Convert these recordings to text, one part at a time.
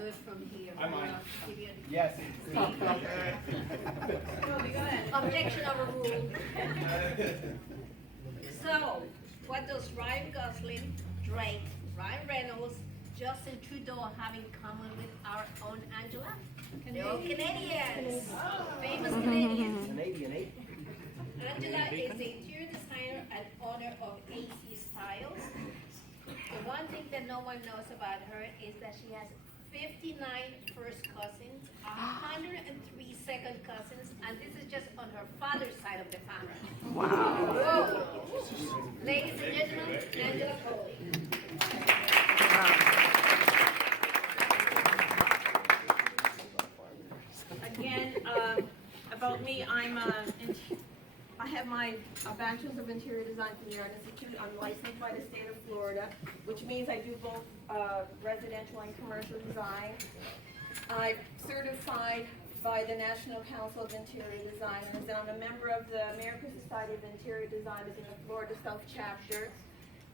good from here. I might. Give you a- Yes. Objection overruled. So, what does Ryan Gosling, Drake, Ryan Reynolds, Justin Trudeau have in common with our own Angela? They're all Canadians. Famous Canadians. Canadian, eh? Angela is the interior designer and owner of AC Styles. The one thing that no one knows about her is that she has 59 first cousins, 103 second cousins, and this is just on her father's side of the family. Wow. Ladies and gentlemen, Angela Colley. Again, about me, I have my Bachelor's of Interior Design from the Art Institute. I'm licensed by the state of Florida, which means I do both residential and commercial design. I'm certified by the National Council of Interior Designers, and I'm a member of the American Society of Interior Designers in the Florida South Chapter.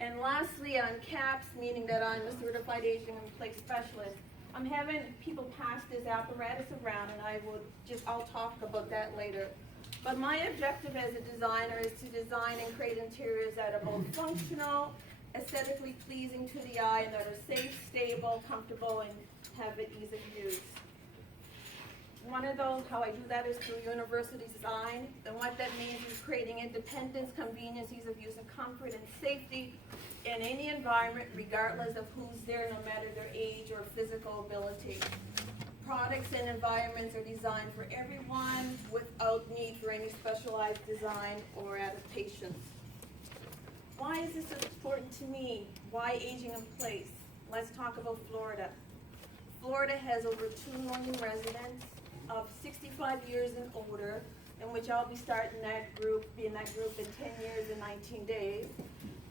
And lastly, I'm CAPS, meaning that I'm a certified aging in place specialist. I'm having people pass this apparatus around, and I'll talk about that later. But my objective as a designer is to design and create interiors that are both functional, aesthetically pleasing to the eye, and that are safe, stable, comfortable, and have an ease of use. One of those, how I do that is through university design. And what that means is creating independence, convenience, ease of use, and comfort and safety in any environment, regardless of who's there, no matter their age or physical ability. Products and environments are designed for everyone without need for any specialized design or adaptations. Why is this important to me? Why aging in place? Let's talk about Florida. Florida has over 2 million residents of 65 years and older, in which I'll be starting be in that group in 10 years and 19 days.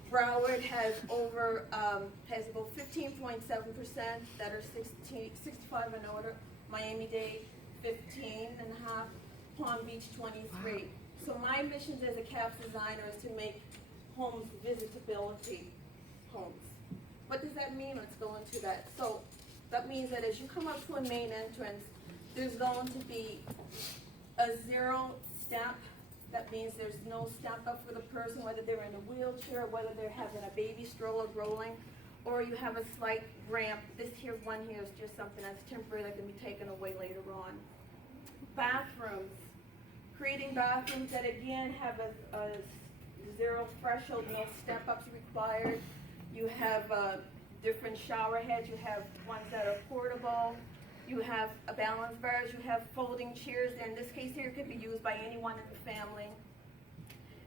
Broward has about 15.7% that are 65 and older. Miami-Dade, 15.5%. Palm Beach, 23%. So my mission as a CAPS designer is to make homes visitability homes. What does that mean? Let's go into that. So that means that as you come up to a main entrance, there's going to be a 0 step. That means there's no step up for the person, whether they're in a wheelchair, whether they're having a baby stroller rolling, or you have a slight ramp. This one here is just something that's temporary that can be taken away later on. Bathrooms. Creating bathrooms that again have a 0 threshold, no step-ups required. You have different shower heads. You have ones that are portable. You have balance bars, you have folding chairs. In this case here, it could be used by anyone in the family.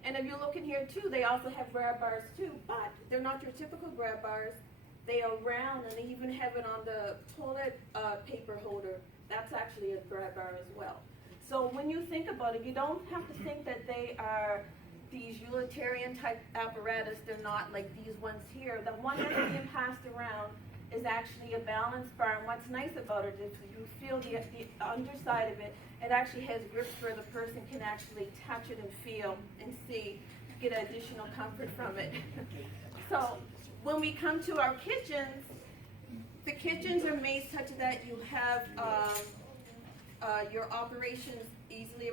And if you look in here too, they also have grab bars too, but they're not your typical grab bars. They are round, and they even have it on the toilet paper holder. That's actually a grab bar as well. So when you think about it, you don't have to think that they are these utilitarian type apparatus. They're not like these ones here. The one that's being passed around is actually a balance bar, and what's nice about it is you feel the underside of it, it actually has grips where the person can actually touch it and feel and see, get additional comfort from it. So when we come to our kitchens, the kitchens are made such that you have your operations easily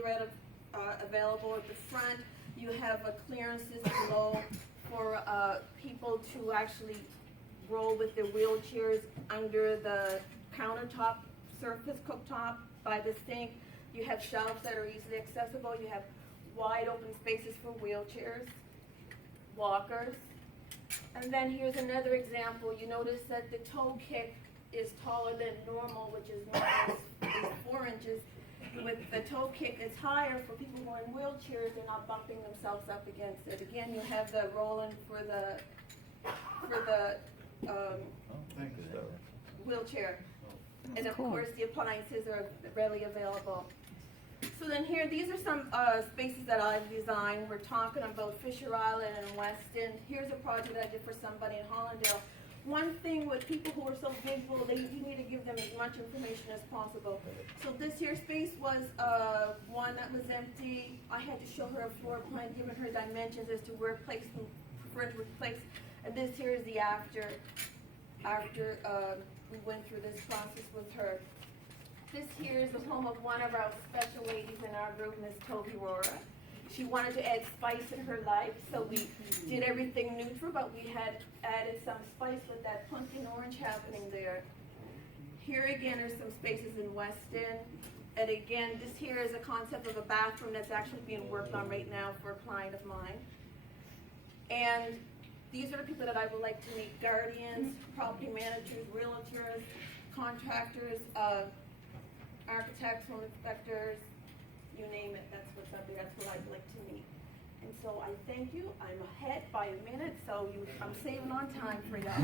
available at the front. You have clearances below for people to actually roll with their wheelchairs under the countertop surface cooktop by the sink. You have shelves that are easily accessible. You have wide open spaces for wheelchairs, walkers. And then here's another example. You notice that the toe kick is taller than normal, which is normal is 4 inches. With the toe kick, it's higher for people who are in wheelchairs. They're not bumping themselves up against it. Again, you have the rolling for the wheelchair. And of course, the appliances are readily available. So then here, these are some spaces that I've designed. We're talking about Fisher Island and Weston. Here's a project I did for somebody in Hollandale. One thing with people who are so visual, you need to give them as much information as possible. So this here space was one that was empty. I had to show her a floor plan, giving her dimensions as to where preferred place. And this here is the after we went through this process with her. This here is the home of one of our special ladies in our group, Miss Toby Rora. She wanted to add spice in her life, so we did everything neutral, but we had added some spice with that pumpkin orange happening there. Here again are some spaces in West End. And again, this here is a concept of a bathroom that's actually being worked on right now for a client of mine. And these are the people that I would like to meet: guardians, property managers, realtors, contractors, architects, home inspectors, you name it, that's what's up there, that's what I'd like to meet. And so I thank you. I'm ahead by a minute, so I'm saving on time for y'all.